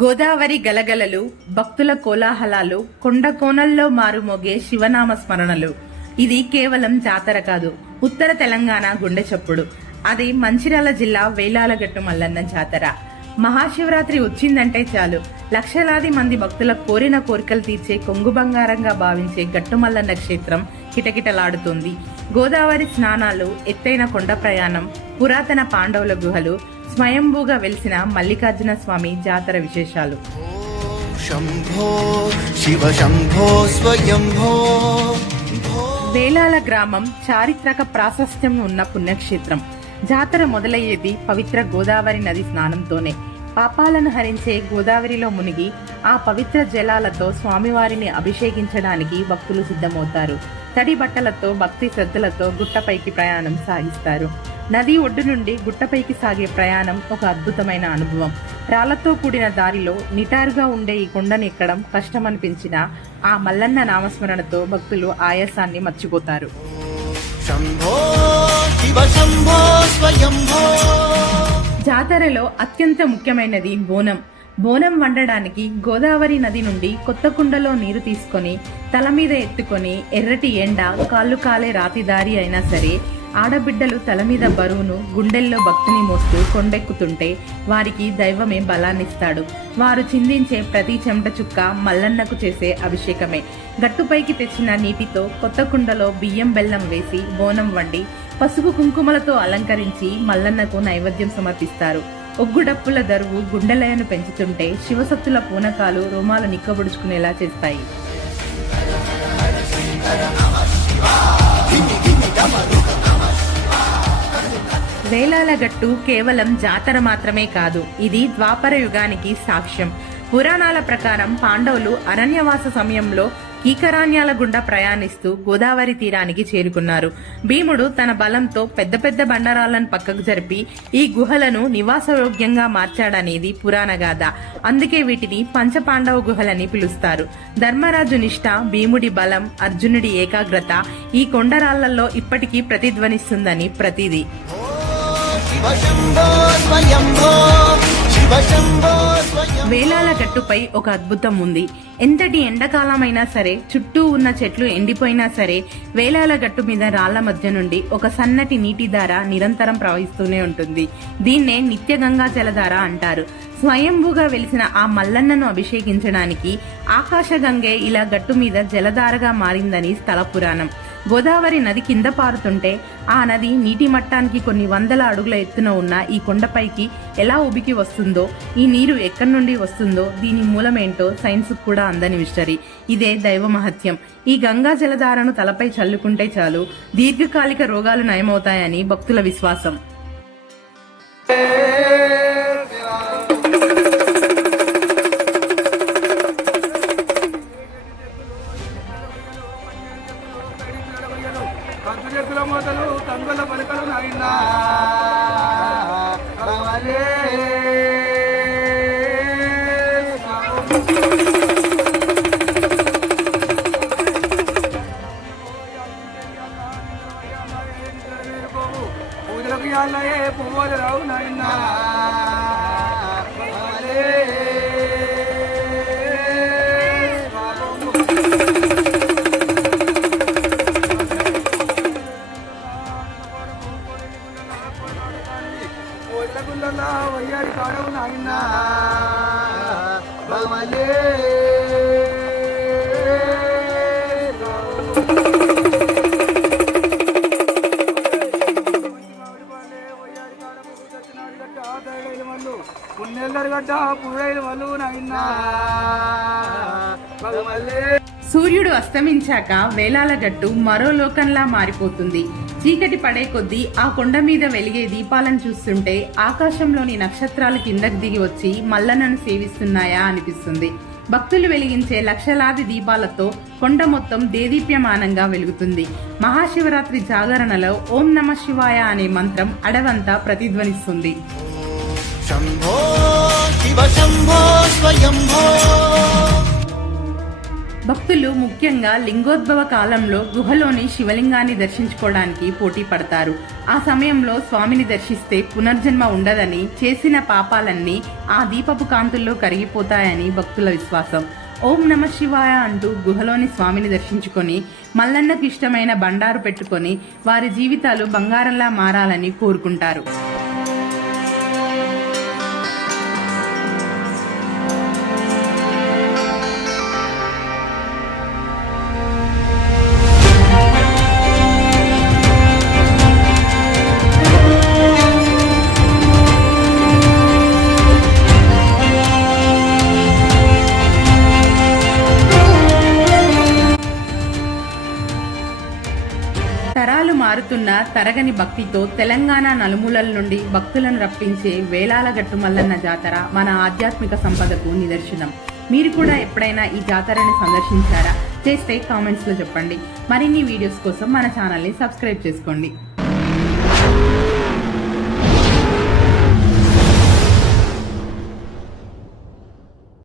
గోదావరి గలగలలు, భక్తుల కోలాహలాలు, కొండ కోనల్లో మారుమోగే శివనామ స్మరణలు. ఇది కేవలం జాతర కాదు, ఉత్తర తెలంగాణ గుండె చప్పుడు. అది మంచిర్యాల జిల్లా వేలాలగట్టు మల్లన్న జాతర. మహాశివరాత్రి వచ్చిందంటే చాలు లక్షలాది మంది భక్తుల కోరిన కోరికలు తీర్చే కొంగు బంగారంగా భావించే గట్టుమల్లన్న క్షేత్రం కిటకిటలాడుతోంది. గోదావరి స్నానాలు, ఎత్తైన కొండ ప్రయాణం, పురాతన పాండవుల గుహలు, స్వయంభూగా వెలిసిన మల్లికార్జున స్వామి జాతర విశేషాలు. వేలాల గ్రామం చారిత్రక ప్రాశస్త్యం ఉన్న పుణ్యక్షేత్రం. జాతర మొదలయ్యేది పవిత్ర గోదావరి నది స్నానంతోనే. పాపాలను హరించే గోదావరిలో మునిగి ఆ పవిత్ర జలాలతో స్వామివారిని అభిషేకించడానికి భక్తులు సిద్ధమవుతారు. తడి బట్టలతో భక్తి శ్రద్ధలతో గుట్టపైకి ప్రయాణం సాగిస్తారు. నది ఒడ్డు నుండి గుట్టపైకి సాగే ప్రయాణం ఒక అద్భుతమైన అనుభవం. రాళ్లతో కూడిన దారిలో నిటారుగా ఉండే ఈ కొండను ఎక్కడం కష్టమనిపించిన ఆ మల్లన్న నామస్మరణతో భక్తులు ఆయాసాన్ని మర్చిపోతారు. జాతరలో అత్యంత ముఖ్యమైనది బోనం. బోనం వండడానికి గోదావరి నది నుండి కొత్త కుండలో నీరు తీసుకొని తల మీద ఎత్తుకొని ఎర్రటి ఎండ, కాళ్ళు కాలే రాతి దారి అయినా సరే ఆడబిడ్డలు తల మీద బరువును, గుండెల్లో భక్తిని మోస్తూ కొండెక్కుతుంటే వారికి దైవమే బలాన్నిస్తాడు. వారు చిందించే ప్రతి చెమట చుక్క మల్లన్నకు చేసే అభిషేకమే. గట్టుపైకి తెచ్చిన నీటితో కొత్త కుండలో బియ్యం బెల్లం వేసి బోనం వండి పసుపు కుంకుమలతో అలంకరించి మల్లన్నకు నైవేద్యం సమర్పిస్తారు. ఒగ్గుడప్పుల దరువు గుండెలయను పెంచుతుంటే శివసత్తుల పూనకాలు రోమాలు నిక్కబొడుచుకునేలా చేస్తాయి. వేలాలగట్టు కేవలం జాతర మాత్రమే కాదు, ఇది ద్వాపర యుగానికి సాక్ష్యం. పురాణాల ప్రకారం పాండవులు అరణ్యవాస సమయంలో కీకరాణ్యాల గుండా ప్రయాణిస్తూ గోదావరి తీరానికి చేరుకున్నారు. భీముడు తన బలంతో పెద్ద పెద్ద బండరాళ్లను పక్కకు జరిపి ఈ గుహలను నివాసయోగ్యంగా మార్చాడనేది పురాణ గాథ. అందుకే వీటిని పంచపాండవ గుహలని పిలుస్తారు. ధర్మరాజు నిష్ఠ, భీముడి బలం, అర్జునుడి ఏకాగ్రత ఈ కొండరాళ్లలో ఇప్పటికీ ప్రతిధ్వనిస్తుందని ప్రతిదీ. వేలాల గట్టుపై ఒక అద్భుతం ఉంది. ఎంతటి ఎండాకాలమైనా సరే, చుట్టూ ఉన్న చెట్లు ఎండిపోయినా సరే, వేలాల గట్టు మీద రాళ్ల మధ్య నుండి ఒక సన్నటి నీటి ధార నిరంతరం ప్రవహిస్తూనే ఉంటుంది. దీన్నే నిత్య గంగా జలధార అంటారు. స్వయంభూగా వెలిసిన ఆ మల్లన్నను అభిషేకించడానికి ఆకాశగంగే ఇలా గట్టు మీద జలధారగా మారిందని స్థల పురాణం. గోదావరి నది కింద పారుతుంటే ఆ నది నీటి మట్టానికి కొన్ని వందల అడుగుల ఎత్తున ఉన్న ఈ కొండపైకి ఎలా ఉబికి వస్తుందో, ఈ నీరు ఎక్కడి నుండి వస్తుందో, దీని మూలమేంటో సైన్స్ కూడా అందని మిస్టరీ. ఇదే దైవ మహత్యం. ఈ గంగా జలధారను తలపై చల్లుకుంటే చాలు దీర్ఘకాలిక రోగాలు నయమవుతాయని భక్తుల విశ్వాసం. మొదలు తంగుల పలకలు నాయనా పూజలకు యాలయే పువ్వులు రావు నాయనా సూర్యుడు అస్తమించాక వేలాలగట్టు మరో లోకంలా మారిపోతుంది. చీకటి పడే కొద్దీ ఆ కొండ మీద వెలిగే దీపాలను చూస్తుంటే ఆకాశంలోని నక్షత్రాలు కిందకు దిగి వచ్చి మల్లన్నను సేవిస్తున్నాయా అనిపిస్తుంది. భక్తులు వెలిగించే లక్షలాది దీపాలతో కొండ మొత్తం దేదీప్యమానంగా వెలుగుతుంది. మహాశివరాత్రి జాగరణలో ఓం నమ శివాయ అనే మంత్రం అడవంతా ప్రతిధ్వనిస్తుంది. భక్తులు ముఖ్యంగా లింగోద్భవ కాలంలో గుహలోని శివలింగాన్ని దర్శించుకోవడానికి పోటీ పడతారు. ఆ సమయంలో స్వామిని దర్శిస్తే పునర్జన్మ ఉండదని, చేసిన పాపాలన్నీ ఆ దీపపు కాంతుల్లో కరిగిపోతాయని భక్తుల విశ్వాసం. ఓం నమ శివాయ అంటూ గుహలోని స్వామిని దర్శించుకొని మల్లన్నకు ఇష్టమైన బండారు పెట్టుకొని వారి జీవితాలు బంగారంలా మారాలని కోరుకుంటారు. తరాలు మారుతున్న తరగని భక్తితో తెలంగాణ నలుమూలల నుండి భక్తులను రప్పించే వేలాల గట్టు మల్లన్న జాతర మన ఆధ్యాత్మిక సంపదకు నిదర్శనం. మీరు కూడా ఎప్పుడైనా ఈ జాతరని సందర్శించారా? చేస్తే కామెంట్స్ లో చెప్పండి. మరిన్ని వీడియోస్ కోసం మన ఛానల్ని సబ్స్క్రైబ్ చేసుకోండి.